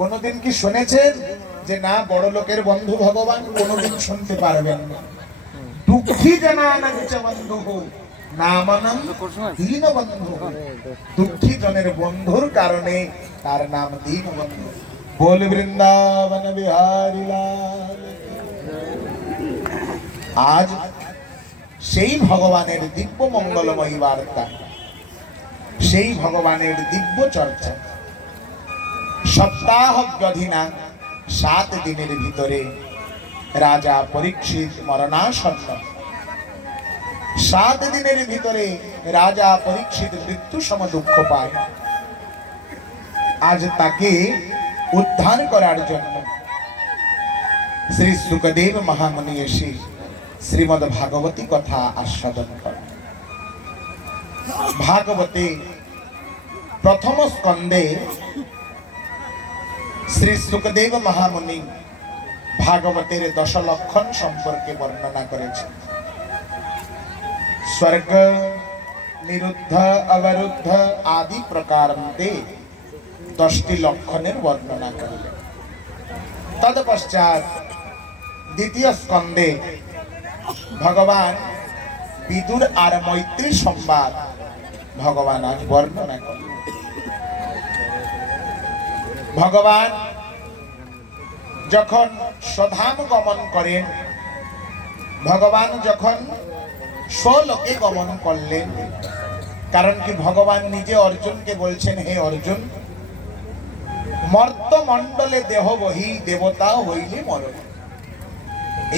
কোনোদিন কি শুনেছেন যে না বড় লোকের বন্ধু ভগবান? কোনোদিন শুনতে পারবেন না। দুঃখী জনানাঞ্চ বন্ধু নামানম দীনবন্ধু। দুঃখী জনের বন্ধুর কারণে তার নাম দীনবন্ধু। বল বৃন্দাবন বিহারী লাল। আজ সেই ভগবানের দিব্য মঙ্গলময়ী বার্তা, সেই ভগবানের দিব্য চর্চা। সপ্তাহ ব্যধিনা 7 দিনের ভিতরে রাজা পরীক্ষিত মরণাসন্ন। 7 দিনের ভিতরে রাজা পরীক্ষিত মৃত্যু সম দুঃখ পায়। আজ তাকে উদ্ধার করার জন্য শ্রী শুকদেব মহামুনি এসে শ্রীমদ ভাগবতী কথা আস্বাদন করেন। ভাগবতে প্রথম স্কন্ধে শ্রী শুকদেব মহামুনি ভাগবতের 10 লক্ষণ সম্পর্কে বর্ণনা করেছেন। স্বর্গ নিরুদ্ধ অবরুদ্ধ আদি প্রকারান্তে 10টি লক্ষণের বর্ণনা করলেন। তৎপশ্চাৎ দ্বিতীয় স্কন্ধে ভগবান বিদুর আর মৈত্রী সংবাদ ভগবান আজ বর্ণনা করলেন। ভগবান যখন স্বধাম গমন করেন, ভগবান যখন স্বলোকে গমন করলেন, কারণ কি ভগবান নিজে অর্জুনকে বলছেন, হে অর্জুন, মর্ত মণ্ডলে দেহ বহি দেবতা হইলে মরণ।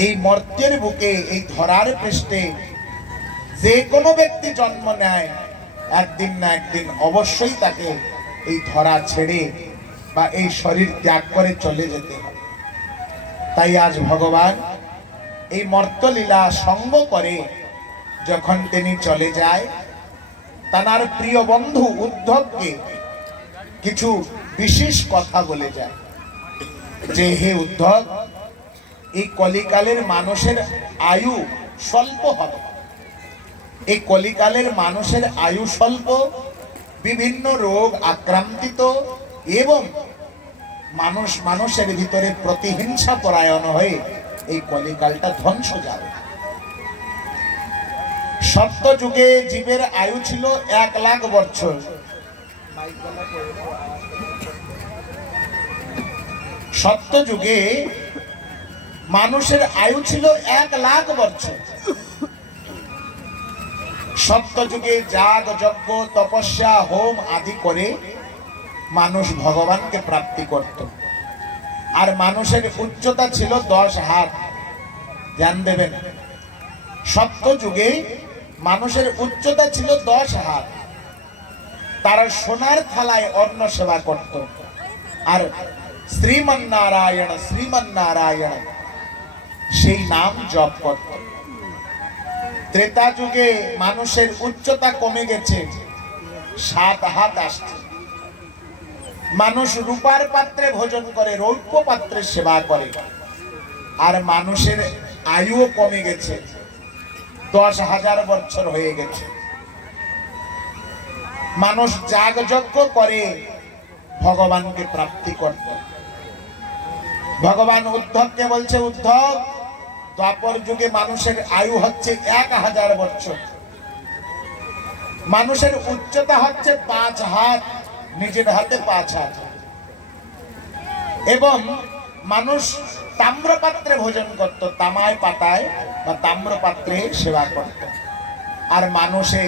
এই মর্তের বুকে, এই ধরার পৃষ্ঠে যে কোনো ব্যক্তি জন্ম নেয়, একদিন না একদিন অবশ্যই তাকে এই ধরা ছেড়ে বা এই শরীর ত্যাগ করে চলে যেতে হবে। তাই আজ ভগবান এই মর্তলীলা সঙ্গ করে যখন তিনি চলে যায়, তার প্রিয় বন্ধু উদ্ধবকে কিছু বিশেষ কথা বলে যায় যে, হে উদ্ধব, এই কলিকালের মানুষের আয়ু স্বল্প হবে। এই কলিকালের মানুষের আয়ু স্বল্প, বিভিন্ন রোগ আক্রান্তিত এবং মানুষের ভিতরে প্রতিহিংসা পরায়ণ হয়ে এই কলিকালটা ধ্বংস যাবে। সত্য যুগে জীবের আয়ু ছিল 1 লাখ বছর। সত্য যুগে মানুষের আয়ু ছিল 1 লাখ বছর। সত্য যুগে যাগ যজ্ঞ তপস্যা হোম আদি করে মানুষ ভগবানকে প্রাপ্তি করত। আর মানুষের উচ্চতা ছিল 10 হাত। ধ্যান দেবেন, সত্য যুগে মানুষের উচ্চতা ছিল 10 হাত। তারা সোনার থালায় অন্ন সেবা করত আর শ্রীমন্নারায়ণ শ্রীমন্নারায়ণ সেই নাম জপ করত। ত্রেতা যুগে মানুষের উচ্চতা কমে গেছে, 7 হাত আসছে। মানুষ রূপার পাত্রে ভোজন করে, রৌপ্য পাত্রে সেবা করে। আর মানুষের আয়ুও কমে গেছে, 10,000 বছর হয়ে গেছে। মানুষ যাগযজ্ঞ করে ভগবানকে প্রাপ্তি করত। ভগবান উদ্ধবকে বলছে, উদ্ধব, দ্বাপর যুগে মানুষের আয়ু হচ্ছে 1000 বছর। মানুষের উচ্চতা হচ্ছে 5 হাত, নিজের হাতে 5 হাত। এবং মানুষ তাম্রপাত্রে ভোজন করত, তামায় পাতায় বা তাম্রপাত্রে সেবা করত। আর মানুষে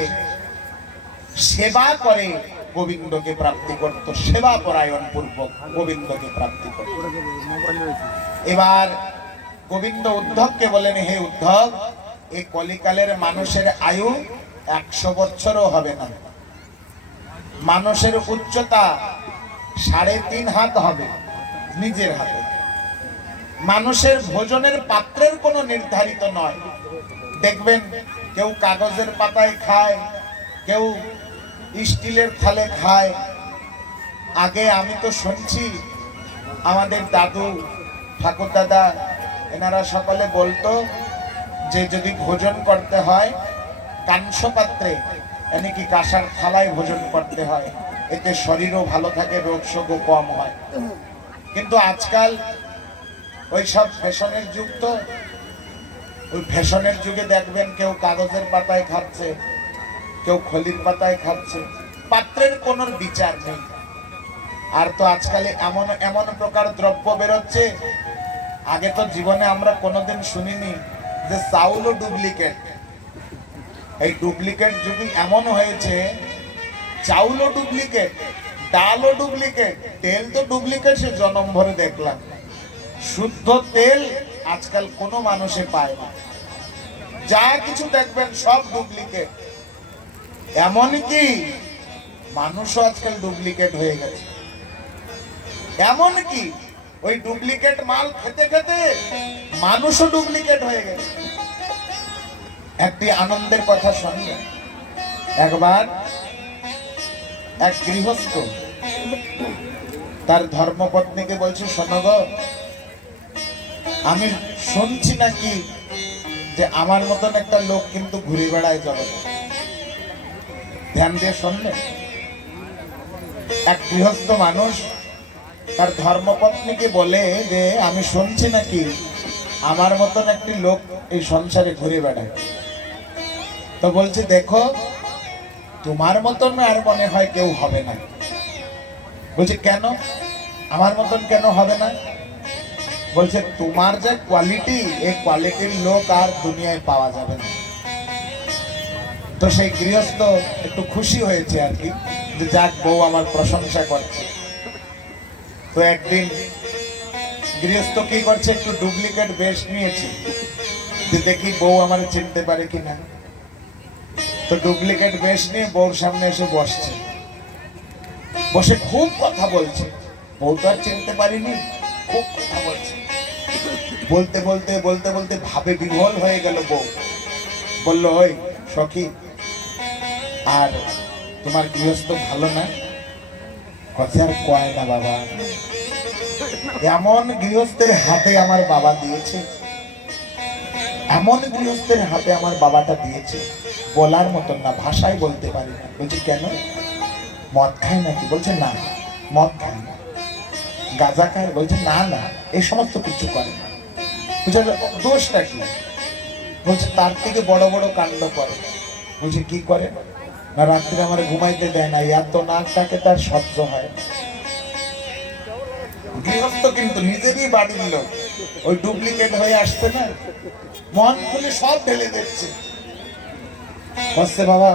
সেবা করে গোবিন্দকে প্রাপ্তি করত, সেবা পরায়ণ পূর্বক গোবিন্দকে প্রাপ্তি করত। এবার গোবিন্দ উদ্ধবকে বলেন, হে উদ্ধব, এই কলিকালের মানুষের আয়ু 100 বছরও হবে না। মানুষের উচ্চতা 3.5 হাত হবে নিজের হাতে। মানুষের ভোজনের পাত্রের কোনো নির্ধারিত নয়। দেখবেন কেউ কাগজের পাতায় খায়, কেউ স্টিলের থালে খায়। আগে আমি তো শুনছি আমাদের দাদু ঠাকুর দাদা এনারা সকলে বলতো যে যদি ভোজন করতে হয় কাংস পাত্রে, মানে কি কাঁসার থালায় ভোজন করতে হয়, এতে শরীরও ভালো থাকে, রোগ শোকও কম হয়। কিন্তু আজকাল ওই সব ফ্যাশনের যুগ, তো ওই ফ্যাশনের যুগে দেখবেন কেউ কাগজের পাতায় খাচ্ছে, কেউ খলির পাতায় খাচ্ছে, পাত্রের কোনো বিচার নেই। আর তো আজকাল এমন এমন প্রকার দ্রব্য বেরোচ্ছে, আগে তো জীবনে আমরা কোনোদিন শুনিনি যে চাউলও ডুপ্লিকেট। এই ডুপ্লিকেট যুগে এমন হয়েছে, চাউলও ডুপ্লিকেট, ডালও ডুপ্লিকেট, তেল তো ডুপ্লিকেট, সে জনম ভরে দেখলাম। শুদ্ধ তেল আজকাল কোনো মানুষে পায় না, যা কিছু দেখবেন সব ডুপ্লিকেট। এমনকি মানুষও আজকাল ডুপ্লিকেট হয়ে গেছে। এমনকি ওই ডুপ্লিকেট মাল খেতে খেতে মানুষও ডুপ্লিকেট হয়ে গেছে। একটি আনন্দের কথা শুনলেন, একবার এক গৃহস্থ তার ধর্মপত্নীকে বলছে, শোনো গো, আমি শুনছি নাকি যে আমার মতন একটা লোক কিন্তু ঘুরে বেড়ায় জগতে। ধ্যান দিয়ে শুনলেন, এক গৃহস্থ মানুষ তার ধর্মপত্নীকে বলে যে আমি শুনছি নাকি আমার মতন একটি লোক এই সংসারে ঘুরে বেড়ায়। তো বলছে, দেখো, তোমার মতন আর মনে হয় কেউ হবে না। বলছে, কেন আমার মতন কেন হবে না? বলছে, তোমার যে কোয়ালিটি, এই কোয়ালিটির লোক আর দুনিয়ায় পাওয়া যাবে না। তো সেই গৃহস্থ একটু খুশি হয়েছে আর কি, যে যাক, বউ আমার প্রশংসা করছে। তো একদিন গৃহস্থ কি করছে, একটু ডুপ্লিকেট বেশ নিয়েছে যে দেখি বউ আমার চিনতে পারে কিনা। তো ডুপ্লিকেট বেশ নিয়ে বউর সামনে এসে বসছে, বসে খুব কথা বলছে। বউ তো আর চিনতে পারিনি, খুব কথা বলছে। বলতে বলতে বলতে বলতে ভাবে বিহ্বল হয়ে গেল বউ। বলল, ওই সখী, আর তোমার গৃহস্থ ভালো না? কথা আর কয় না বাবা, এমন গৃহস্থের হাতে আমার বাবা দিয়েছে, এমন গৃহস্থের হাতে আমার বাবাটা দিয়েছে, বলার মতন না, ভাষায় বলতে পারি না। বলছি, কেন? মদ খায় নাকি? বলছে, না, মদ খায় না। গাঁজা খায়? বলছে, না না, এই সমস্ত কিছু করে না। বুঝলেন দোষটা কি? বলছে, তার থেকে বড় বড় কাণ্ড করে। বলছে, কি করে? না, রাত্রে আমার ঘুমাইতে দেয় না, এত নাকটাকে তার সহ্য হয়। গৃহস্থ কিন্তু নিজেরই বাড়ির লোক, ওই ডুপ্লিকেট হয়ে আসছে না, মন খুলে সব ঢেলে দিচ্ছে। বলছে, বাবা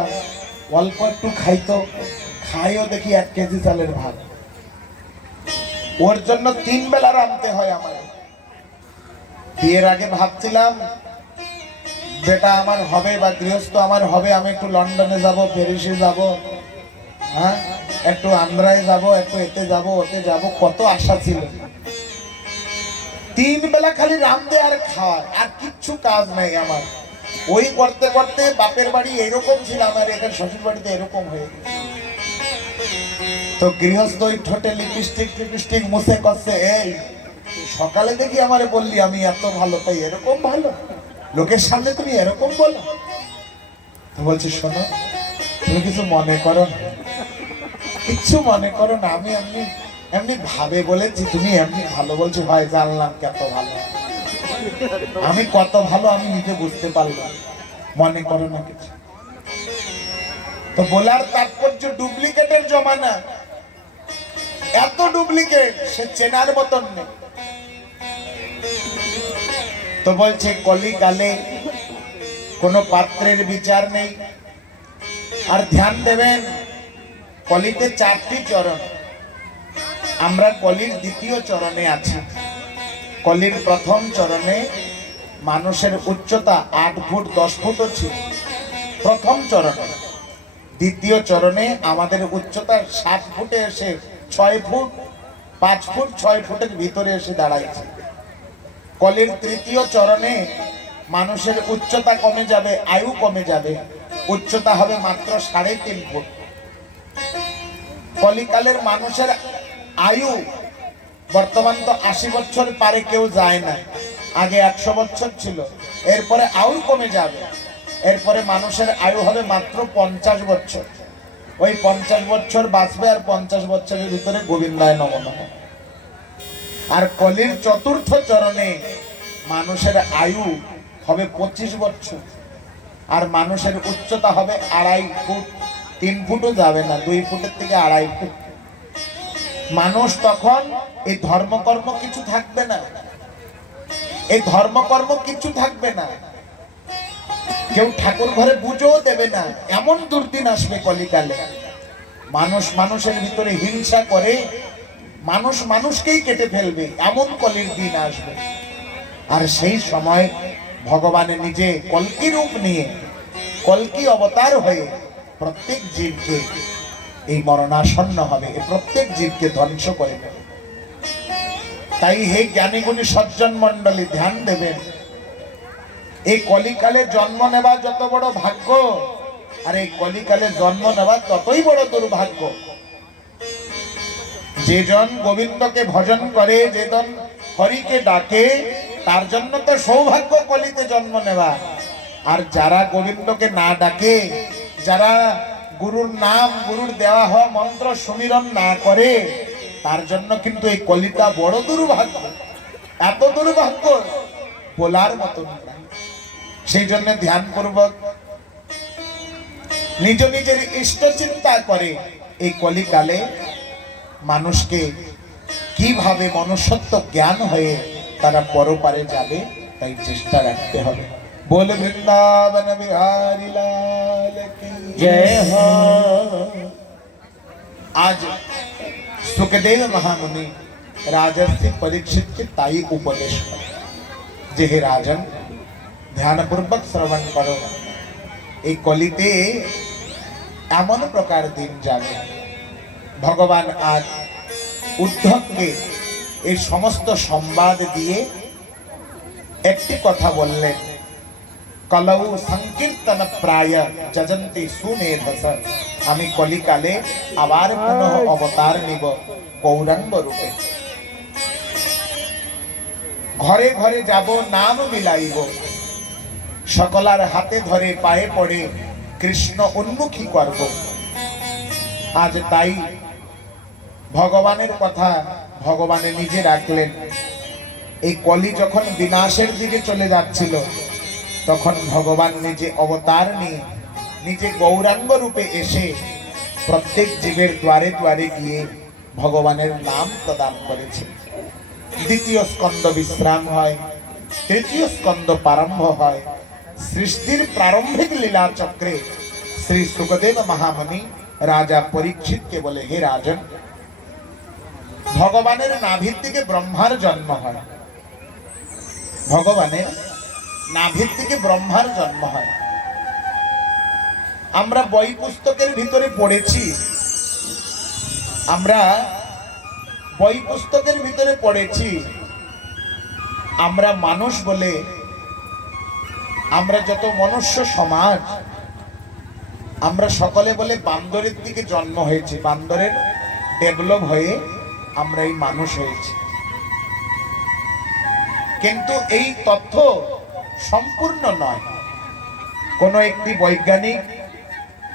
অল্প একটু খাইতো, খাইও দেখি 1 কেজি চালের ভাত, ওর জন্য 3 বেলা রাঁধতে হয় আমার। বিয়ের আগে ভাবছিলাম বেটা আমার হবে বা গৃহস্থ আমার হবে, আমি একটু লন্ডনে যাব, প্যারিসে যাব, হ্যাঁ, একটু আন্ধ্রায় যাব, একটু এতে যাব, ওতে যাব, কত আশা ছিল। 3 বেলা খালি রাঁধতে আর খাওয়া, আর কিচ্ছু কাজ নাই আমার। ওই করতে করতে বাপের বাড়ি এরকম ছিলাম, আর এখানে শ্বশুর বাড়িতে এরকম হয়ে গেছে। তো গৃহস্থ ওই ঠোঁটে লিপস্টিক মুছে করছে, এই সকালে দেখি আমারে বললি আমি এত ভালো, তাই এরকম ভালো লোকের সামনে তুমি এরকম বলো? তো বলছি, শোনো, তুমি কিছু মনে করো না, কিচ্ছু মনে করো না, আমি এমনি এমনি ভাবে বলেছি, তুমি এমনি ভালো বলছো, হয় জানলাম কত ভালো, আমি কত ভালো আমি নিজে বুঝতে পারলাম, মনে করো না কিছু। তো বলার তাৎপর্য, ডুপ্লিকেটের জমানা, এত ডুপ্লিকেট সে চেনার মতন নেই। তো বলছে, কলিকালে কোনো পাত্রের বিচার নেই। আর ধ্যান দেবেন, কলিতে 4টি চরণ, আমরা কলির 2য় চরণে আছি। কলির 1ম চরণে মানুষের উচ্চতা 8 ফুট 10 ফুটও ছিল, 1ম চরণে। 2য় চরণে আমাদের উচ্চতা 7 ফুটে এসে 6 ফুট 5 ফুট 6 ফুটের ভিতরে এসে দাঁড়াইছে। কলির 3য় চরণে মানুষের উচ্চতা কমে যাবে, আয়ু কমে যাবে, উচ্চতা হবে মাত্র 3.5 ফুট। কলিকালের মানুষের আয়ু বর্তমান তো 80 বছর পারে কেউ যায় না, আগে 100 বছর ছিল, এরপরে আয়ু কমে যাবে, এরপরে মানুষের আয়ু হবে মাত্র 50 বছর। ওই 50 বছর বাঁচবে, আর 50 বছরের ভিতরে গোবিন্দায় নমঃ। আর কলির চতুর্থ চরণে মানুষের আয়ু হবে 25 বছর, আর মানুষের উচ্চতা হবে 2.5 ফুট, 3 ফুটও যাবে না, 2 ফুটের থেকে 2.5 ফুট। মানুষ তখন এই ধর্মকর্ম কিছু থাকবে না, এই ধর্মকর্ম কিছু থাকবে না, কেউ ঠাকুর ঘরে পুজোও দেবে না। এমন দুর্দিন আসবে কলিকালে, মানুষ মানুষের ভিতরে হিংসা করে মানুষ মানুষকেই কেটে ফেলবে, এমন কলির দিন আসবে। আর সেই সময় ভগবান নিজে কল্কি রূপ নিয়ে, কল্কি অবতার হয়ে প্রত্যেক জীবকে এই মরণাসন্ন হবে, এই প্রত্যেক জীবকে ধ্বংস করে দেবে। তাই হে জ্ঞানী গুণী সজ্জন মণ্ডলী, ধ্যান দেবেন, এই কলিকালে জন্ম নেওয়া যত বড় ভাগ্য, আর এই কলিকালে জন্ম নেওয়া ততই বড় দুর্ভাগ্য। যেজন গোবিন্দকে ভজন করে, যেজন হরিকে ডাকে, তার জন্য তো সৌভাগ্য কলিতে জন্ম নেওয়া। আর যারা গোবিন্দকে না ডাকে, যারা গুরুর নাম, গুরুর দেওয়া হওয়া মন্ত্র সুমিরন না করে, তার জন্য কিন্তু এই কলিটা বড় দুর্ভাগ্য। এত দুর্ভাগ্য বলার মতো না। সেই জন্য ধ্যান পূর্বক নিজ নিজের ইষ্ট চিন্তা করে এই কলিকালে মানুষকে কিভাবে মনুষ্যত্ব জ্ঞান হয়ে তারা পরপারে যাবে, তাই চেষ্টা রাখতে হবে। বল বৃন্দাবন বিহারী লাল কি জয় हो। आज सुखदेव महामुनि राजर्षि परीक्षित के ताई उपदेश जे हे राजन ध्यानपूर्वक श्रवण करो, এই কলিতে এমন প্রকার দিন যাবে। ভগবান আজ উদ্ধবকে এই সমস্ত সংবাদ দিয়ে একটি কথা বললেন, কলৌ সংকীর্তন প্রায় যজন্তি সুমেধস। আমি কলিকালে আবার পুনঃ অবতার নিব গৌরাঙ্গ রূপে। ঘরে ঘরে যাব, নাম বিলাইব, সকলার হাতে ধরে পায়ে পড়ে কৃষ্ণ উন্মুখী করব। আজ তাই ভগবানের কথা ভগবানে নিজে রাখলেন। এই কলি যখন বিনাশের দিকে চলে যাচ্ছিল, তখন ভগবান নিজে অবতার নিয়ে নিজে গৌরাঙ্গ রূপে এসে প্রত্যেক জীবের দ্বারে দ্বারে গিয়ে ভগবানের নাম প্রদান করেছে। দ্বিতীয় স্কন্দ বিশ্রাম হয়, তৃতীয় স্কন্দ প্রারম্ভ হয়। সৃষ্টির প্রারম্ভিক লীলা চক্রে শ্রী সুখদেব মহামুনি রাজা পরীক্ষিতকে বলে, হে রাজন, ভগবানের নাভির থেকে ব্রহ্মার জন্ম হয়, ভগবানের নাভির থেকে ব্রহ্মার জন্ম হয়। আমরা বই পুস্তকের ভিতরে পড়েছি, আমরা বই পুস্তকের ভিতরে পড়েছি, আমরা মানুষ বলে, আমরা যত মনুষ্য সমাজ, আমরা সকলে বলে বান্দরের দিকে জন্ম হয়েছে, বান্দরের ডেভেলপ হয়ে আমরা এই মানুষ হয়েছি। কিন্তু এই তথ্য সম্পূর্ণ নয়। কোন একটি বৈজ্ঞানিক,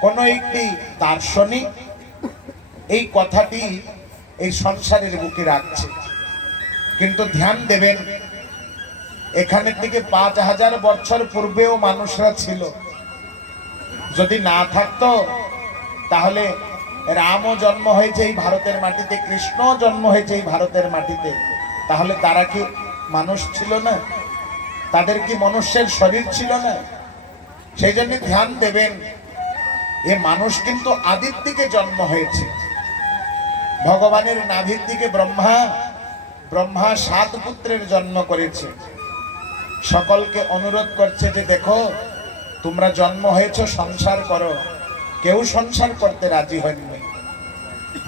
কোন একটি দার্শনিক এই কথাটি এই সংসারের বুকে রাখছে। কিন্তু ধ্যান দেবেন, এখানের থেকে 5000 বছর পূর্বেও মানুষরা ছিল। যদি না থাকতো তাহলে রামও জন্ম হয়েছে এই ভারতের মাটিতে, কৃষ্ণ জন্ম হয়েছে এই ভারতের মাটিতে, তাহলে তারা কি মানুষ ছিল না? তাদের কি মনুষ্যের শরীর ছিল না? সেই জন্য ধ্যান দেবেন, এ মানুষ কিন্তু আদির থেকে জন্ম হয়েছে। ভগবানের নাভির থেকে ব্রহ্মা 7 পুত্রের জন্ম করেছে। সকলকে অনুরোধ করছে যে দেখো, তোমরা জন্ম হয়েছো, সংসার করো। কেউ সংসার করতে রাজি হয়নি।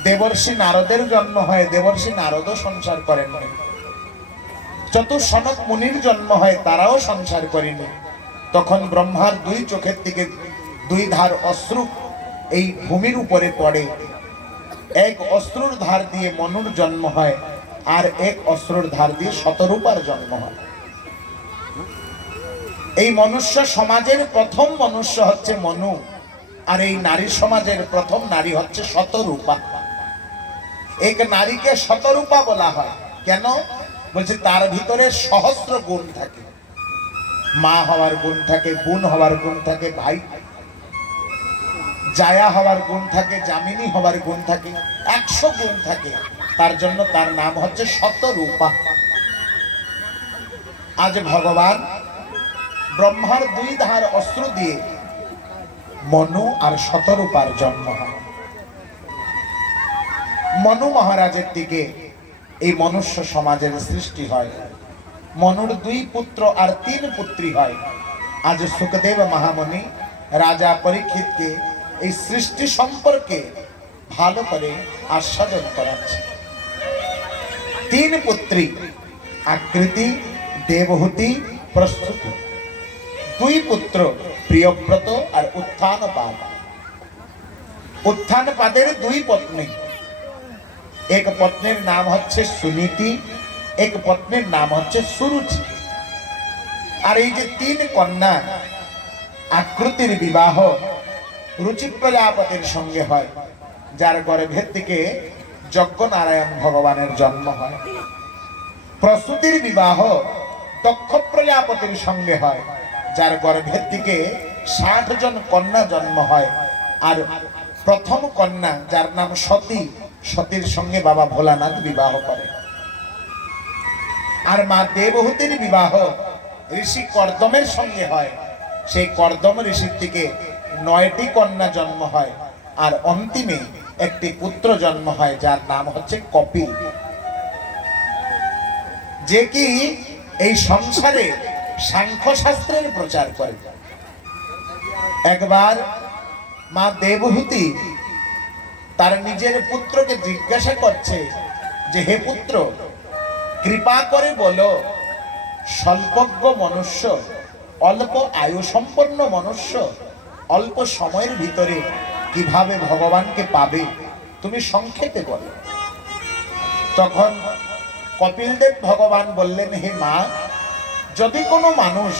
দেবর্ষি নারদের জন্ম হয়, দেবর্ষি নারদও সংসার করেননি। চতুর্শনক মুনির জন্ম হয়, তারাও সংসার করেনি। তখন ব্রহ্মার 2 চোখের থেকে 2 ধার অশ্রু এই ভূমির উপরে পড়ে। এক অশ্রুর ধার দিয়ে মনুর জন্ম হয়, আর এক অশ্রুর ধার দিয়ে শতরূপার জন্ম হয়। এই মনুষ্য সমাজের প্রথম মনুষ্য হচ্ছে মনু, আর এই নারী সমাজের প্রথম নারী হচ্ছে শতরূপা। এক নারীকে শতরূপা বলা হয়। কেন? বলছে তার ভিতরে সহস্র গুণ থাকে। মা হওয়ার গুণ থাকে, বোন হওয়ার গুণ থাকে, ভাই জায়া হওয়ার গুণ থাকে, জামিনী হওয়ার গুণ থাকে, 100 গুণ থাকে। তার জন্য তার নাম হচ্ছে শতরূপা। আজ ভগবান ব্রহ্মার 2 ধার অস্ত্র দিয়ে মনু আর শতরূপার জন্ম হয়। মনু মহারাজের দিকে এই মনুষ্য সমাজের সৃষ্টি হয়। মনুর 2 পুত্র আর 3 পুত্রী হয়। আজ সুখদেব মহামুনি রাজা পরীক্ষিতকে এই সৃষ্টি সম্পর্কে ভালো করে আস্বাদন করাচ্ছে। 3 পুত্রী আকৃতি, দেবহূতি, প্রস্তুতি। 2 পুত্র প্রিয়ব্রত আর উত্থানপাদ। উত্থানপাদের 2 পত্নী। এক পত্নীর নাম হচ্ছে সুনীতি, এক পত্নীর নাম হচ্ছে সুরুচি। আর এই যে 3 কন্যা, আকৃতির বিবাহ রুচি প্রজাপতির সঙ্গে হয়, যার গর্ভের থেকে যজ্ঞনারায়ণ ভগবানের জন্ম হয়। প্রসূতির বিবাহ দক্ষ প্রজাপতির সঙ্গে হয়, যার গর্ভের থেকে 60 জন কন্যা জন্ম হয়। আর প্রথম কন্যা যার নাম সতী, সতীর সঙ্গে বাবা ভোলানাথ বিবাহ করে। আর মা দেবহূতির বিবাহ ঋষি কর্দমের সঙ্গে হয়। সেই কর্দম ঋষির থেকে 9টি কন্যা জন্ম হয়। আর অন্তিমে একটি পুত্র জন্ম হয়, যার নাম হচ্ছে কপিল, যে কি এই সংসারে সাংখ্য শাস্ত্রের প্রচার করে। একবার মা দেবহূতি তার নিজের পুত্রকে জিজ্ঞাসা করছে যে, হে পুত্র, কৃপা করে বলো, স্বল্পজ্ঞ মনুষ্য, অল্প আয়ু সম্পন্ন মনুষ্য অল্প সময়ের ভিতরে কিভাবে ভগবানকে পাবে, তুমি সংক্ষেপে বলো। তখন কপিলদেব ভগবান বললেন, হে মা, যদি কোনো মানুষ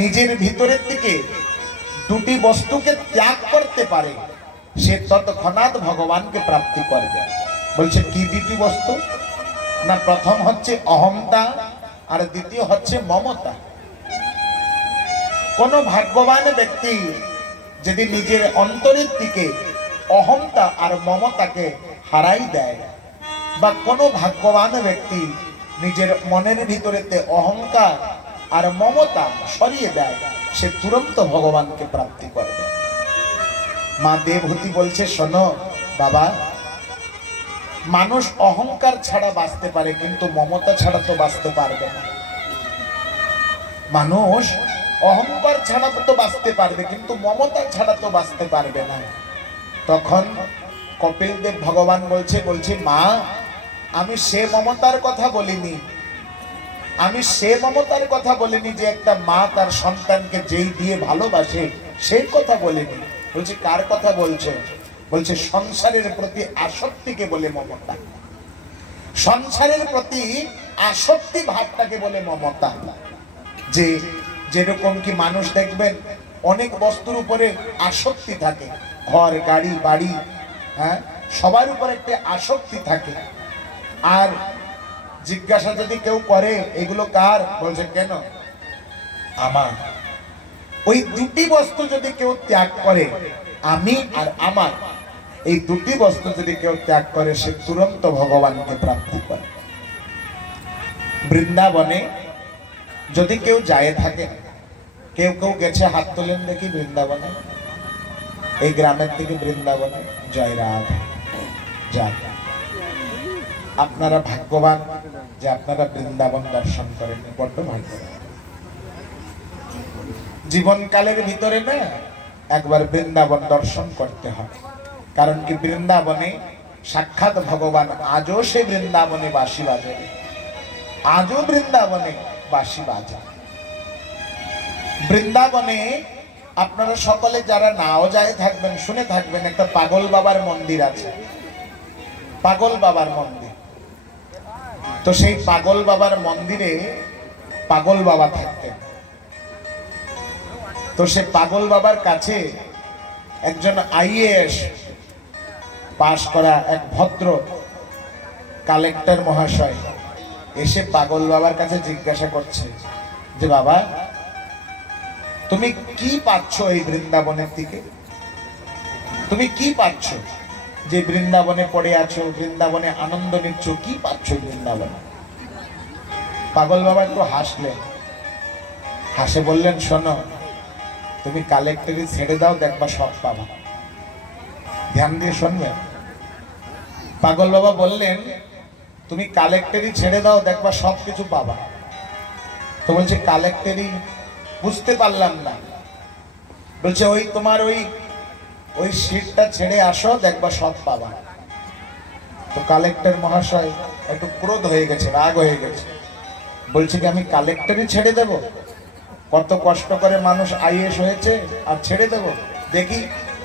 নিজের ভিতরের থেকে 2টি বস্তুকে ত্যাগ করতে পারে, সে তৎক্ষণাৎ ভগবানকে প্রাপ্তি করবে। বলছে কি 2টি বস্তু? না, প্রথম হচ্ছে অহংতা আর দ্বিতীয় হচ্ছে মমতা। কোন ভাগ্যবান ব্যক্তি যদি নিজের অন্তরের দিকে অহংতা আর মমতাকে হারাই দেয়, বা কোনো ভাগ্যবান ব্যক্তি নিজের মনের ভিতরেতে অহংকার আর মমতা সরিয়ে দেয়, সে তুরন্ত ভগবানকে প্রাপ্তি করবে। মা দেবহূতি বলছে, শোনো বাবা, মানুষ অহংকার ছাড়া বাঁচতে পারে, কিন্তু মমতা ছাড়া তো বাঁচতে পারবে না। মানুষ অহংকার ছাড়া তো বাঁচতে পারবে, কিন্তু মমতা ছাড়া তো বাঁচতে পারবে না। তখন কপিলদেব ভগবান বলছে মা, আমি সে মমতার কথা বলিনি, আমি সে মমতার কথা বলিনি যে একটা মা তার সন্তানকে যেই দিয়ে ভালোবাসে, সেই কথা বলিনি। বলছে কার কথা বলছো? বলছে সংসারের প্রতি আসক্তিকে বলে মমতা। সংসারের প্রতি আসক্তি ভাবটাকে বলে মমতা। যে যেরকম কি মানুষ দেখবেন অনেক বস্তুর উপরে আসক্তি থাকে, ঘর, গাড়ি, বাড়ি, হ্যাঁ, সবার উপরে একটা আসক্তি থাকে। আর জিজ্ঞাসা যদি কেউ করে এগুলো কার, বলছে কেন? আমার। ওই 2টি বস্তু যদি কেউ ত্যাগ করে, আমি আর আমার, এই 2টি বস্তু যদি কেউ ত্যাগ করে, সে তুরন্ত ভগবানকে প্রাপ্তি করে। বৃন্দাবনে যদি কেউ যায় থাকে, কেউ কেউ গেছে, হাত তোলেন দেখি বৃন্দাবনে, এই গ্রামের থেকে বৃন্দাবনে, জয় রাধা। যান, আপনারা ভাগ্যবান যে আপনারা বৃন্দাবন দর্শন করেন, বড্ড ভাগ্যবান। জীবনকালের ভিতরে না একবার বৃন্দাবন দর্শন করতে হয়। কারণ কি, বৃন্দাবনে সাক্ষাৎ ভগবান আজও সে বৃন্দাবনে বাঁশি বাজে, আজও বৃন্দাবনে বাঁশি বাজে। বৃন্দাবনে আপনারা সকলে যারা নাও যায় থাকবেন, শুনে থাকবেন, একটা পাগল বাবার মন্দির আছে, পাগল বাবার মন্দির। তো সেই পাগল বাবার মন্দিরে পাগল বাবা থাকতেন। তো সে পাগল বাবার কাছে একজন IAS পাশ করা এক ভদ্র কালেক্টর মহাশয় এসে পাগল বাবার কাছে জিজ্ঞাসা করছে যে বাবা, তুমি কি পাচ্ছ এই বৃন্দাবনের দিকে? তুমি কি পাচ্ছ যে বৃন্দাবনে পড়ে আছো, বৃন্দাবনে আনন্দ নিচ্ছ, কি পাচ্ছ বৃন্দাবনে? পাগল বাবা একটু হাসলেন, হাসে বললেন, শোনো, তুমি কালেক্টরি ছেড়ে দাও, দেখবা সব পাবা। ধ্যান দিয়ে শুনবে। পাগল বাবা বললেন, তুমি কালেক্টরি ছেড়ে দাও, দেখবা সব কিছু পাবা। তো বলছে কালেক্টরি বুঝতে পারলাম না। বলছে ওই তোমার ওই সিটটা ছেড়ে আসো, দেখবা সব পাবা। তো কালেক্টর মহাশয় একটু ক্রোধ হয়ে গেছে, রাগ হয়ে গেছে। বলছে কি আমি কালেক্টরি ছেড়ে দেব? কত কষ্ট করে মানুষ আইএস হয়েছে, আর ছেড়ে দেব? দেখি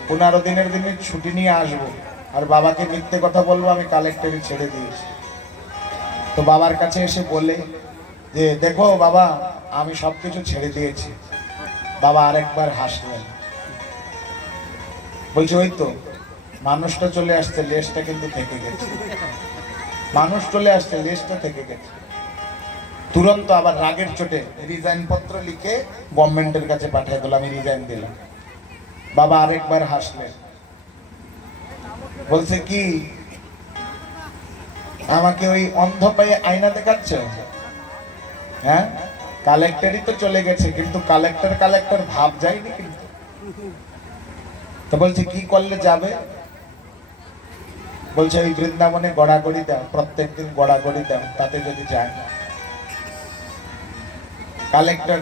15 দিনের ছুটি নিয়ে আসবো, আর বাবাকে মিথ্যে কথা বলবো আমি কালেক্টরি ছেড়ে দিয়েছি। তো বাবার কাছে এসে বলে যে দেখো বাবা, আমি সবকিছু ছেড়ে দিয়েছি। বাবা আরেকবার হাসলেন, বলছে ওই তো মানুষটা চলে আসছে, লেজটা কিন্তু থেকে গেছে। মানুষ চলে আসছে, লেজটা থেকে গেছে। তুরন্ত আবার রাগের চোটে রিজাইন পত্র লিখে গভর্নমেন্টের কাছে পাঠিয়ে দিল, আমি রিজাইন দিলাম। বাবা আরেকবার হাসলেন, বলছে কি আমাকে ওই অন্ধ পায়ে আয়না দেখাচ্ছ? হ্যাঁ, কালেক্টরই তো চলে গেছে, কিন্তু কালেক্টর ভাব যায়নি কিন্তু। তো বলছে কি করলে যাবে? বলছে ওই বৃন্দাবনে গড়াগড়ি দাও, প্রত্যেকদিন গড়াগড়ি দাও, তাতে যদি যায়। কালেক্টর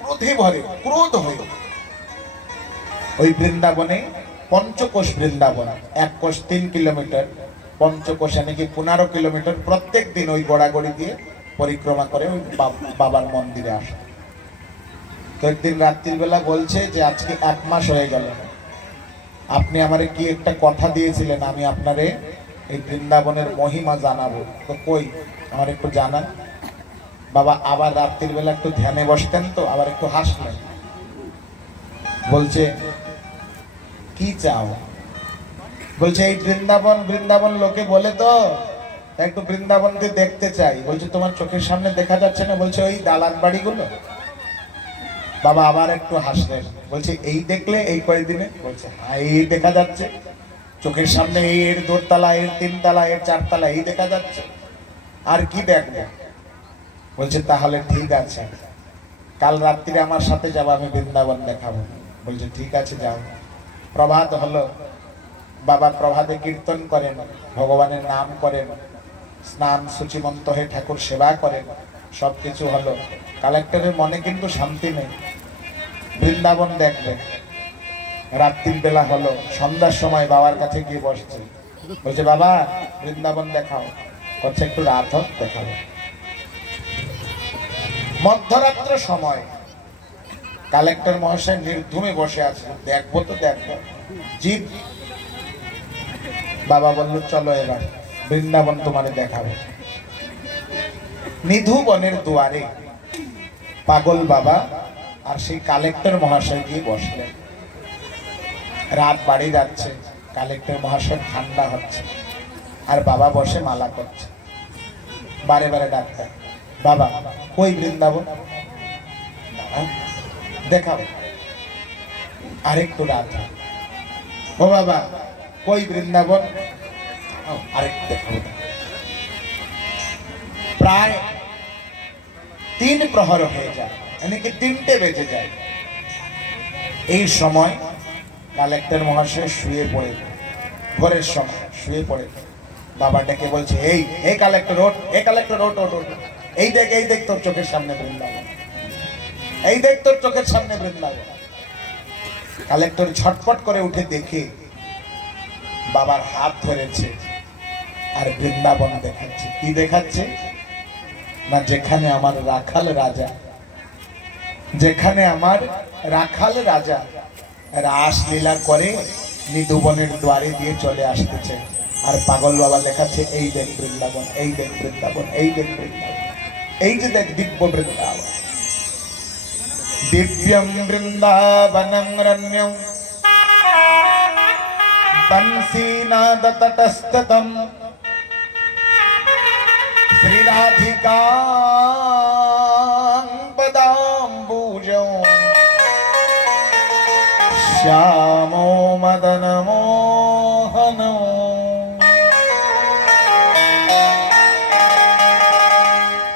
ক্রোধে ভরে, ক্রোধ হয়ে ওই বৃন্দাবনে, পঞ্চকোষ বৃন্দাবন, 1 কোষ 3 কিলোমিটার, পঞ্চকোষে নাকি 15 কিলোমিটার, প্রত্যেক দিন ওই গড়াগড়ি দিয়ে পরিক্রমা করে ওই বাবার মন্দিরে আসে। তো একদিন রাত্রির বেলা বলছে যে আজকে 1 মাস হয়ে গেল, আপনি আমারে কি একটা কথা দিয়েছিলেন, আমি আপনারে এই বৃন্দাবনের মহিমা জানাবো। তো কই আমার একটু জানান। বাবা আবার রাত্রির বেলা একটু ধ্যানে বসতেন, তো আবার একটু হাসলেন। বলছে কি চাও? বলছে এই বৃন্দাবন লোকে বলে তো, একটু বৃন্দাবনকে দেখতে চাই। বলছে তোমার চোখের সামনে দেখা যাচ্ছে না? বলছে ওই দালান বাড়িগুলো। বাবা আবার একটু হাসলেন, বলছে এই দেখলে এই কয়েকদিনে? বলছে হ্যাঁ, এই দেখা যাচ্ছে চোখের সামনে, এই এর 2 তলা, এর 3 তলা, এর 4 তলা, এই দেখা যাচ্ছে। আর কি দেখবে? বলছে তাহলে ঠিক আছে, কাল রাত্রিরে আমার সাথে যাবো, আমি বৃন্দাবন দেখাবো। বলছে ঠিক আছে যাও। প্রভাত হলো, বাবা প্রভাতে কীর্তন করেন, ভগবানের নাম করেন, স্নান সূচিমন্ত হয়ে ঠাকুর সেবা করেন, সবকিছু হলো। কালেক্টরের মনে কিন্তু শান্তি নেই, বৃন্দাবন দেখবে। রাত্রির বেলা হলো, সন্ধ্যার সময় বাবার কাছে গিয়ে বসছে। বলছে বাবা বৃন্দাবন দেখাও। করছে একটু রাত হোক দেখাবো। মধ্যরাত্র সময় কালেক্টর মহাশয় নির্ধুমে বসে আছে, দেখবো তো দেখবো জিদ। বাবা বলল চলো এবার বৃন্দাবন তোমারে দেখাবো। নিধু বনের দুয়ারে পাগল বাবা আর সেই কালেক্টর মহাশয় গিয়ে বসলেন। রাত বাড়ি যাচ্ছে, কালেক্টর মহাশয় ঠান্ডা হচ্ছে, আর বাবা বসে মালা করছে। বারে বারে ডাক্তার, বাবা কই বৃন্দাবন? দেখাবো। আরেকটু রাত, ও বাবা কই বৃন্দাবন? আরেকটু দেখাবো। প্রায় 3 প্রহর হয়ে যায়, এমনকি 3টে বেজে যায়। এই সময় কালেক্টর মহাশয় শুয়ে পড়ে, ভোরের সময় শুয়ে পড়ে। বাবা ডেকে বলছে এই কালেক্টর ওঠ, এই কালেক্টর ওঠ ওঠ ওঠ, এই দেখ তোর চোখের সামনে বৃন্দাবন, এই দেখ তোর চোখের সামনে বৃন্দাবন। কালেক্টর ছটফট করে উঠে দেখে বাবার হাত ধরেছে আর বৃন্দাবন দেখাচ্ছে। কি দেখাচ্ছে না, যেখানে আমার রাখাল রাজা, যেখানে আমার রাখাল রাজা রাসলীলা করে নিধুবনের দ্বারে দিয়ে চলে আসতেছে। আর পাগল বাবা দেখাচ্ছে এই দেখ বৃন্দাবন, এই দেখ বৃন্দাবন, এই দেখ বৃন্দাবন, এই যে দেখ দিব্য বৃন্দাবন। দিব্যম বৃন্দাবনম রম্যম বংশীনাদ তটস্থতম श्री राधिका पदाम्बुजौ श्यामो मदन मोहनो।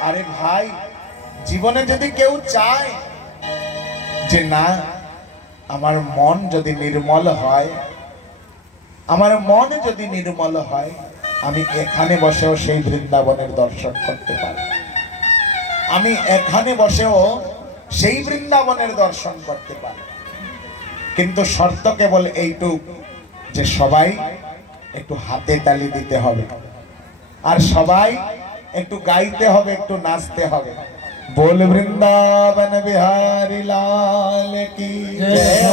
আরে ভাই, জীবনে যদি কেউ চায় যে না আমার মন যদি নির্মল হয়, আমার মন যদি নির্মল হয়, আমি এখানে বসেও সেই বৃন্দাবনের দর্শন করতে পারি, আমি এখানে বসেও সেই বৃন্দাবনের দর্শন করতে পারি। কিন্তু শর্ত কেবল এইটুক যে সবাই একটু হাতে তালি দিতে হবে, আর সবাই একটু গাইতে হবে, একটু নাচতে হবে। बोल वृंदावन बिहारी लाल की जय।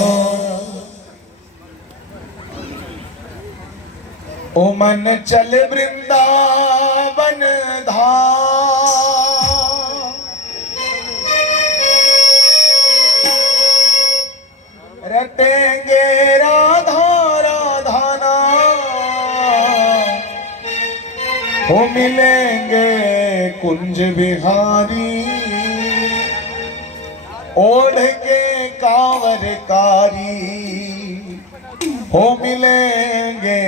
ओ मन चल वृंदावन धाम, रटेंगे राधा राधा नाम, हो मिलेंगे कुंज बिहारी, ओढ़ के कांवर कारी, हो मिलेंगे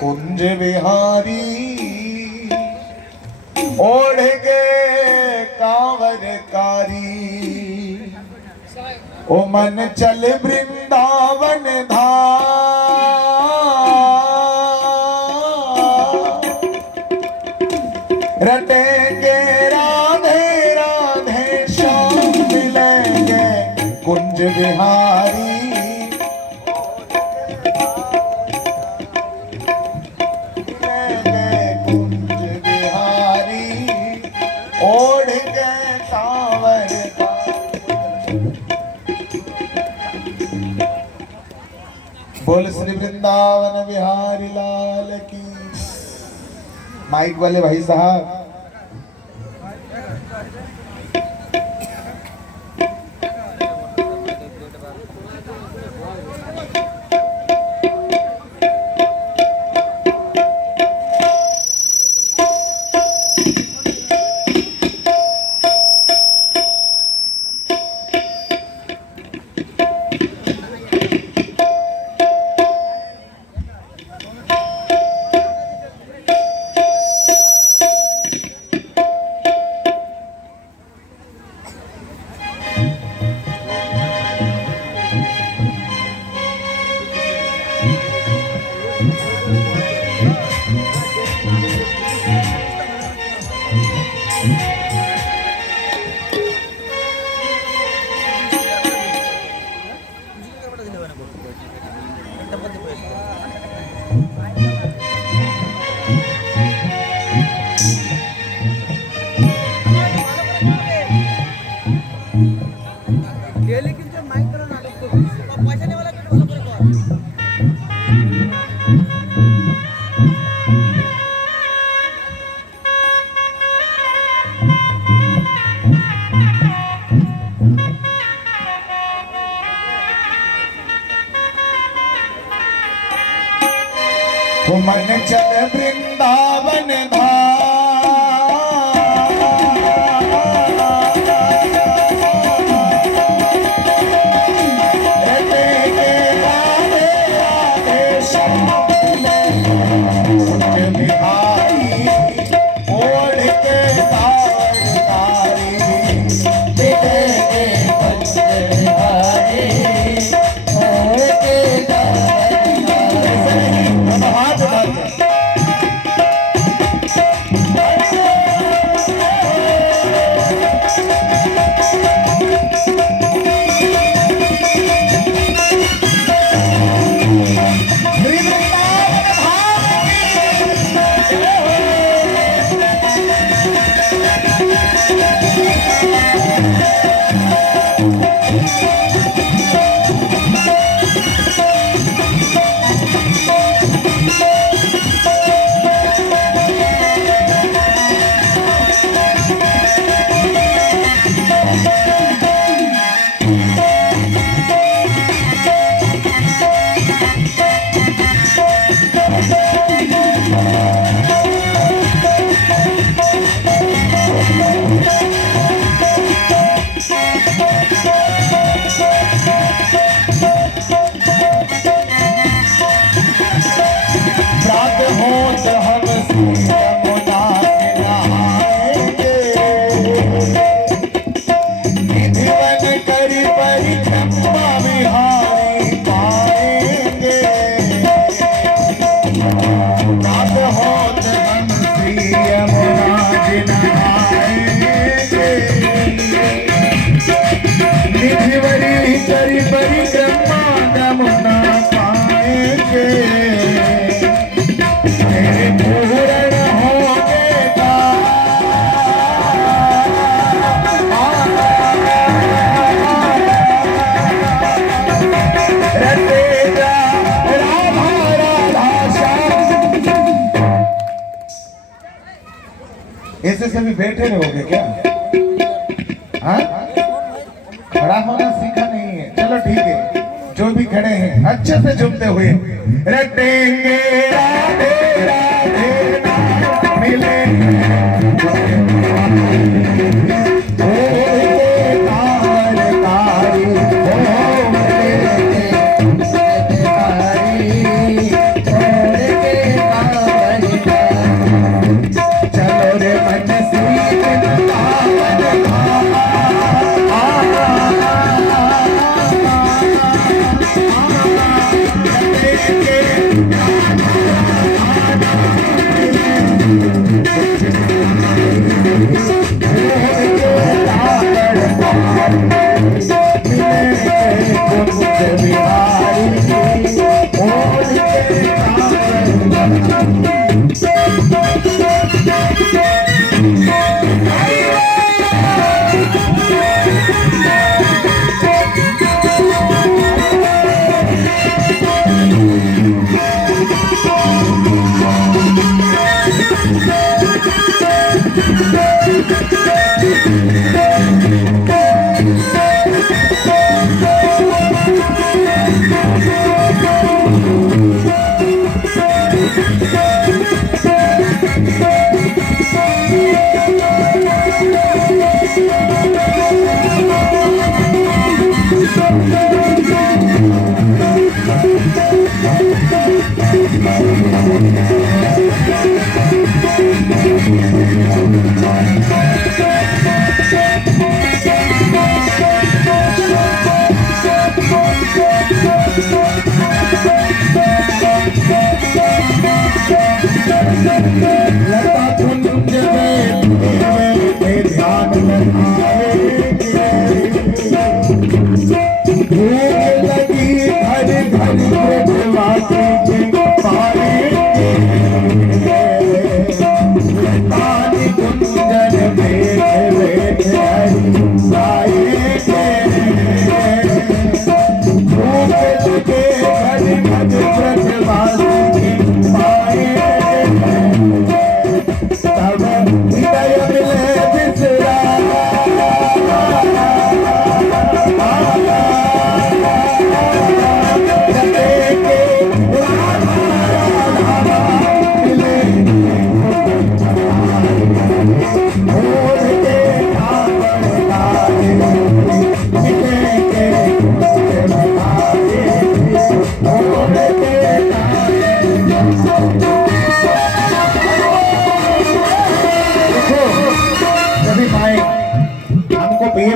कुंज बिहारी, ओढ़ के कांवर कारी। ओ मन चल वृंदावन धाम, रटेंगे राधे राधे श्याम, मिलेंगे कुंज बिहारी, मिलेंगे कुंज बिहारी, ओढ़ के कांवर बोल श्री वृंदावन बिहारी लाल की। माइक वाले भाई साहब, मन चल वृंदावन धाम। ऐसे सभी बैठे रहोगे क्या? हाँ, खड़ा होना सीखा नहीं है। चलो ठीक है, जो भी खड़े हैं अच्छे से झुमते हुए रटेंगे राधे राधे नाम मिलेंगे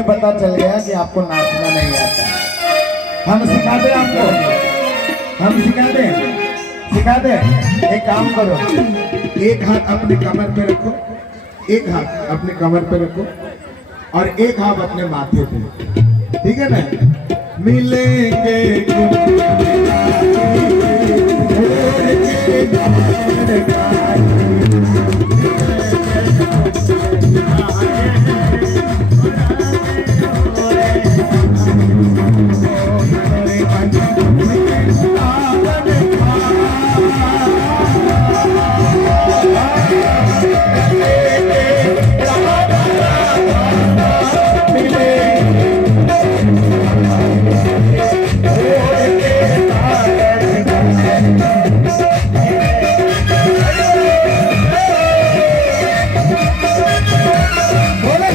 पता चल गया कि आपको नाचना नहीं आता। हम सिखा दें आपको, हम सिखा दें। एक काम करो, एक हाथ अपने कमर पे रखो, एक हाथ अपने कमर पे रखो और एक हाथ अपने माथे पे, ठीक है ना? मिलेंगे बोलो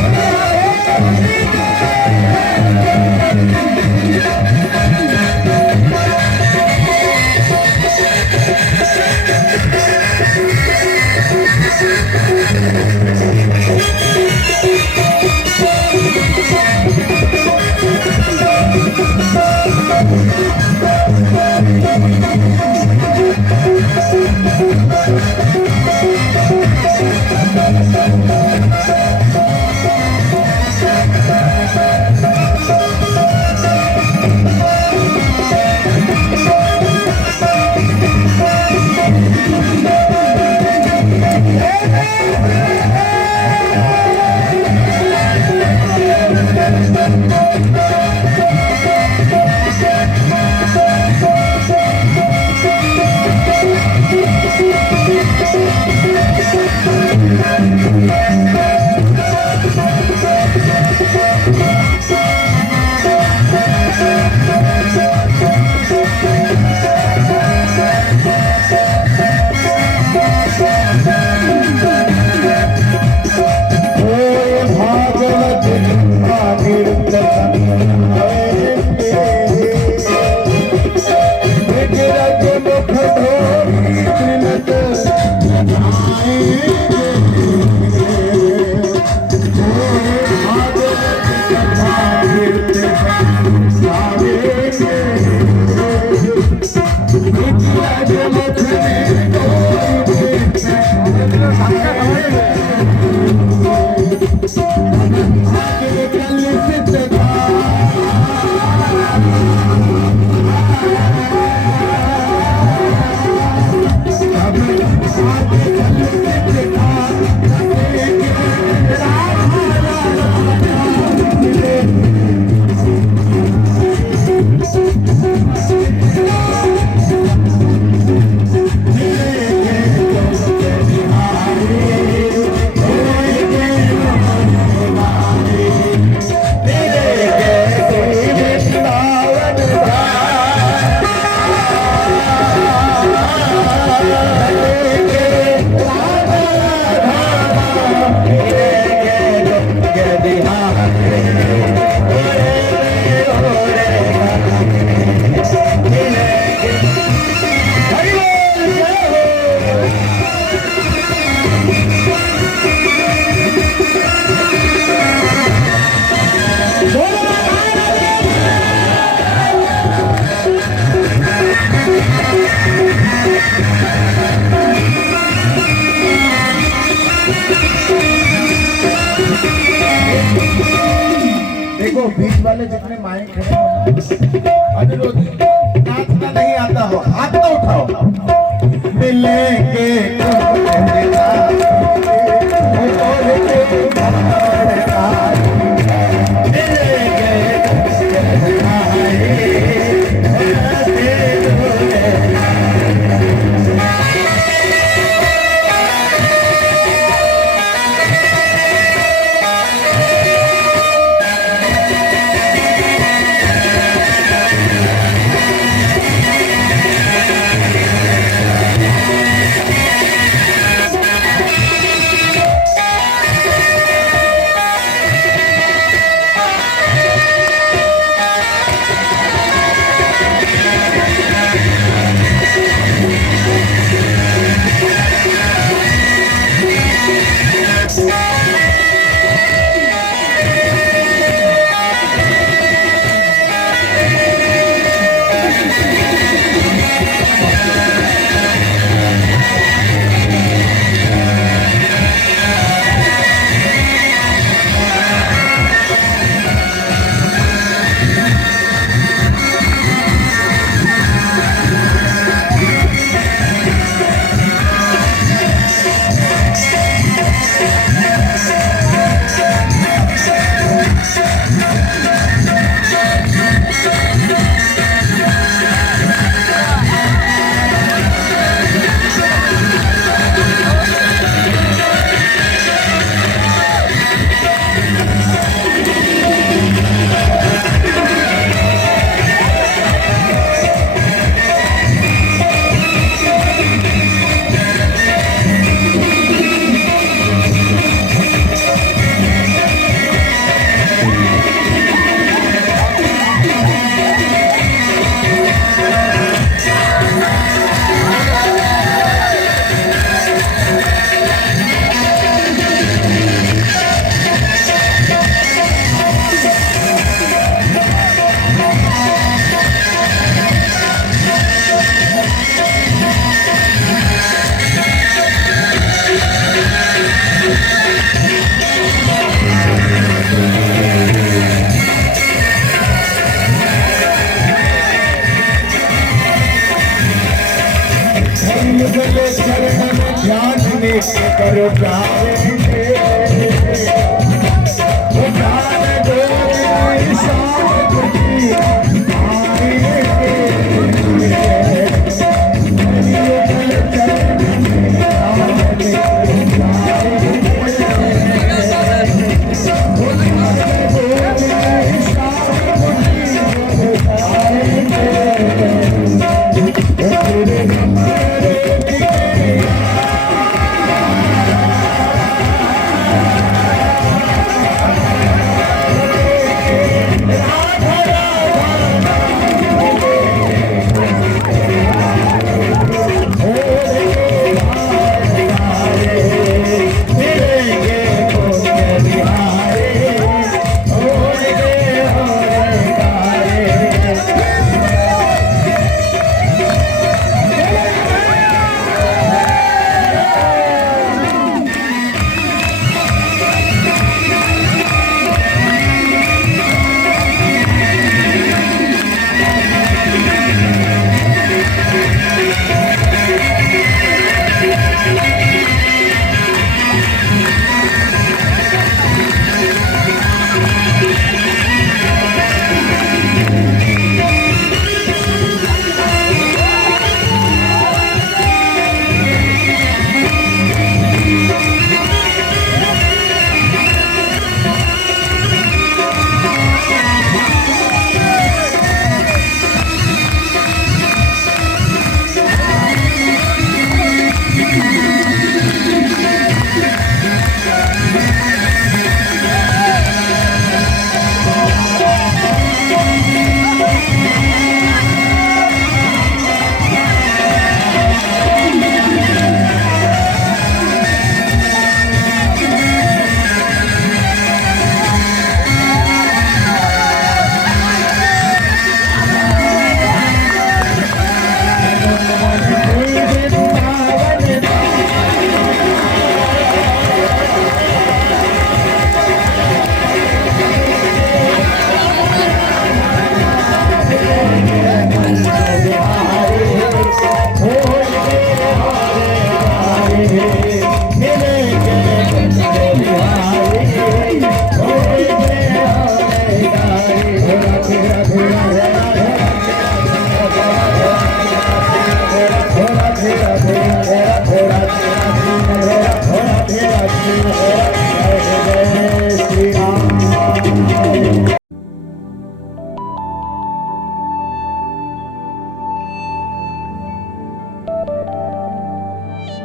वाले जितने माए खड़े हो, अनुरोधी नाचना नहीं आता हो हाथ तो उठाओ। मिलेंगे चरण ध्यान करो प्यारे।